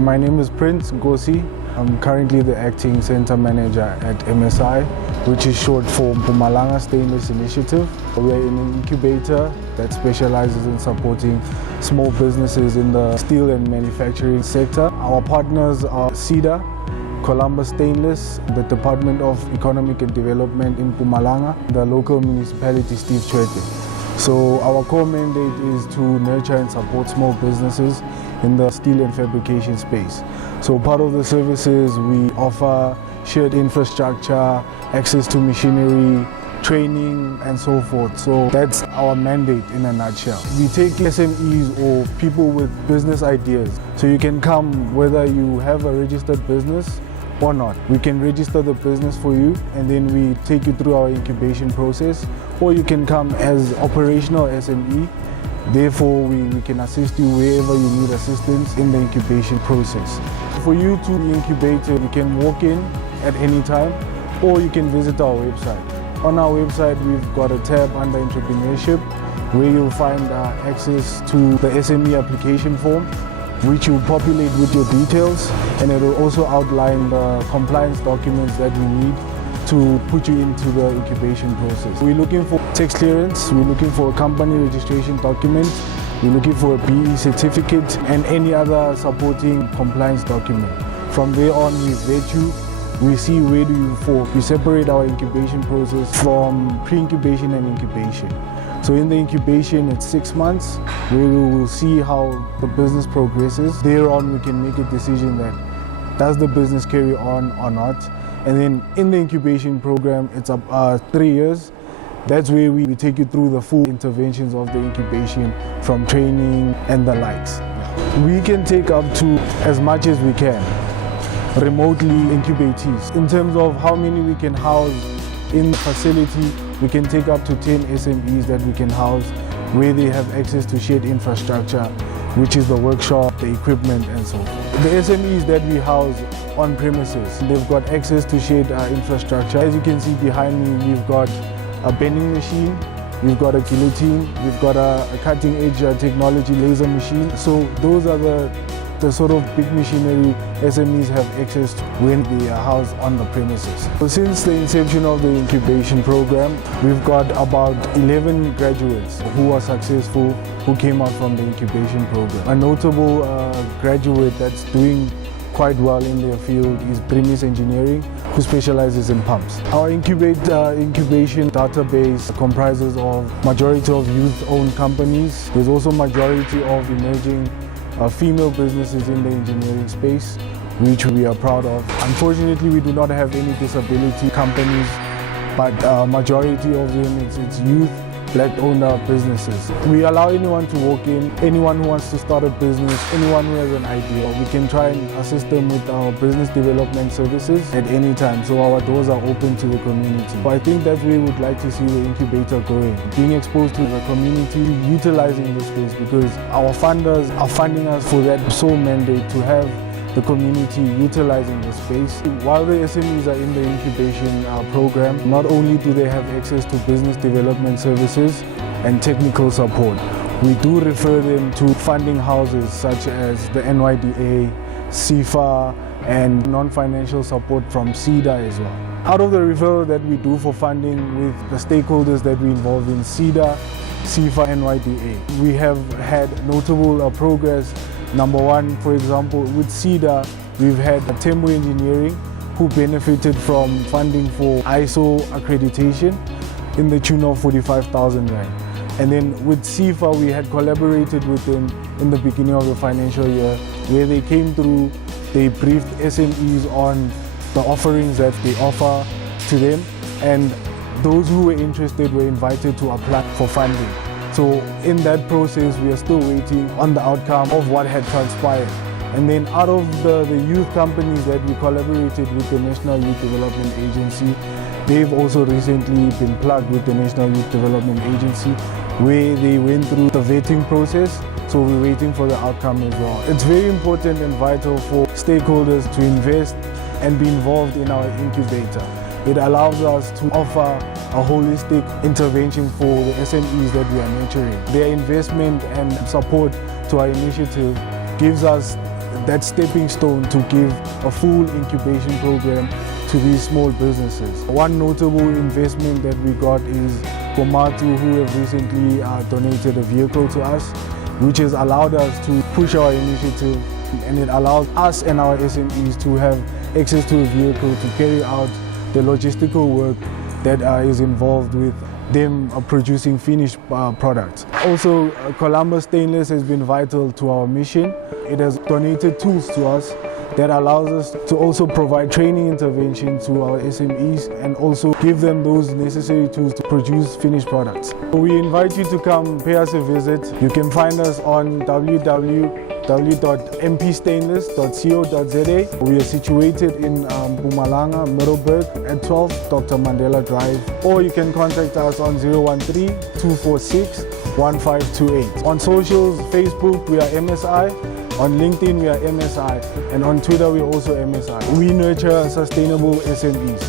My name is Nkosi. I'm currently the acting center manager at MSI, which is short for Mpumalanga Stainless Initiative. We are an incubator that specializes in supporting small businesses in the steel and manufacturing sector. Our partners are Mpumalanga Stainless, the Department of Economic and Development in Mpumalanga, the local municipality Steve Tshwete. So our core mandate is to nurture and support small businesses in the steel and fabrication space. So part of the services, we offer shared infrastructure, access to machinery, training and so forth. So that's our mandate in a nutshell. We take SMEs or people with business ideas. So you can come whether you have a registered business or not. We can register the business for you and then we take you through our incubation process, or you can come as operational SME. Therefore, we can assist you wherever you need assistance in the incubation process. For you to be incubated, you can walk in at any time or you can visit our website. On our website, we've got a tab under entrepreneurship where you'll find access to the SME application form, which you populate with your details, and it will also outline the compliance documents that we need to put you into the incubation process. We're looking for tax clearance, we're looking for a company registration document, we're looking for a BE certificate and any other supporting compliance document. From there on, we vet you, we see where do you fall. We separate our incubation process from pre-incubation and incubation. So in the incubation, it's 6 months where we will see how the business progresses. Thereon, we can make a decision that does the business carry on or not. And then in the incubation program, it's 3 years. That's where we take you through the full interventions of the incubation, from training and the likes. We can take up to as much as we can, remotely incubatees. In terms of how many we can house in the facility, we can take up to 10 SMEs that we can house where they have access to shared infrastructure, which is the workshop, the equipment and so on. The SMEs that we house on premises, they've got access to shared infrastructure. As you can see behind me, we've got a bending machine, we've got a guillotine, we've got a cutting edge technology laser machine. So those are the sort of big machinery SMEs have access to when they are housed on the premises. So since the inception of the incubation program, we've got about 11 graduates who are successful, who came out from the incubation program. A notable graduate that's doing quite well in their field is Premise Engineering, who specializes in pumps. Our incubation database comprises of majority of youth-owned companies. There's also majority of emerging female businesses in the engineering space, which we are proud of. Unfortunately, we do not have any disability companies, but majority of them, it's youth, black-owned businesses. We allow anyone to walk in, anyone who wants to start a business, anyone who has an idea. We can try and assist them with our business development services at any time, so our doors are open to the community. But I think that's where we would like to see the incubator going, being exposed to the community, utilizing the space, because our funders are funding us for that sole mandate to have the community utilizing the space. While the SMEs are in the incubation program, not only do they have access to business development services and technical support, we do refer them to funding houses such as the NYDA, CIFA, and non-financial support from CEDA as well. Out of the referral that we do for funding with the stakeholders that we involve in CEDA, CIFA, and NYDA, we have had notable progress. Number one, for example, with CEDA, we've had Tembo Engineering who benefited from funding for ISO accreditation in the tune of 45,000 Rand. And then with CIFA, we had collaborated with them in the beginning of the financial year, where they came through, they briefed SMEs on the offerings that they offer to them, and those who were interested were invited to apply for funding. So in that process, we are still waiting on the outcome of what had transpired. And then out of the youth companies that we collaborated with the National Youth Development Agency, they've also recently been plugged with the National Youth Development Agency, where they went through the vetting process. So we're waiting for the outcome as well. It's very important and vital for stakeholders to invest and be involved in our incubator. It allows us to offer a holistic intervention for the SMEs that we are nurturing. Their investment and support to our initiative gives us that stepping stone to give a full incubation program to these small businesses. One notable investment that we got is Komatu, who have recently donated a vehicle to us, which has allowed us to push our initiative, and it allows us and our SMEs to have access to a vehicle to carry out the logistical work that is involved with them producing finished products. Also, Mpumalanga Stainless has been vital to our mission. It has donated tools to us that allows us to also provide training intervention to our SMEs and also give them those necessary tools to produce finished products. We invite you to come pay us a visit. You can find us on www.mpstainless.co.za. We are situated in Mpumalanga, Middelburg at 12 Dr. Mandela Drive, or you can contact us on 013-246-1528. On socials, Facebook we are MSI, on LinkedIn we are MSI, and on Twitter we are also MSI. We nurture sustainable SMEs.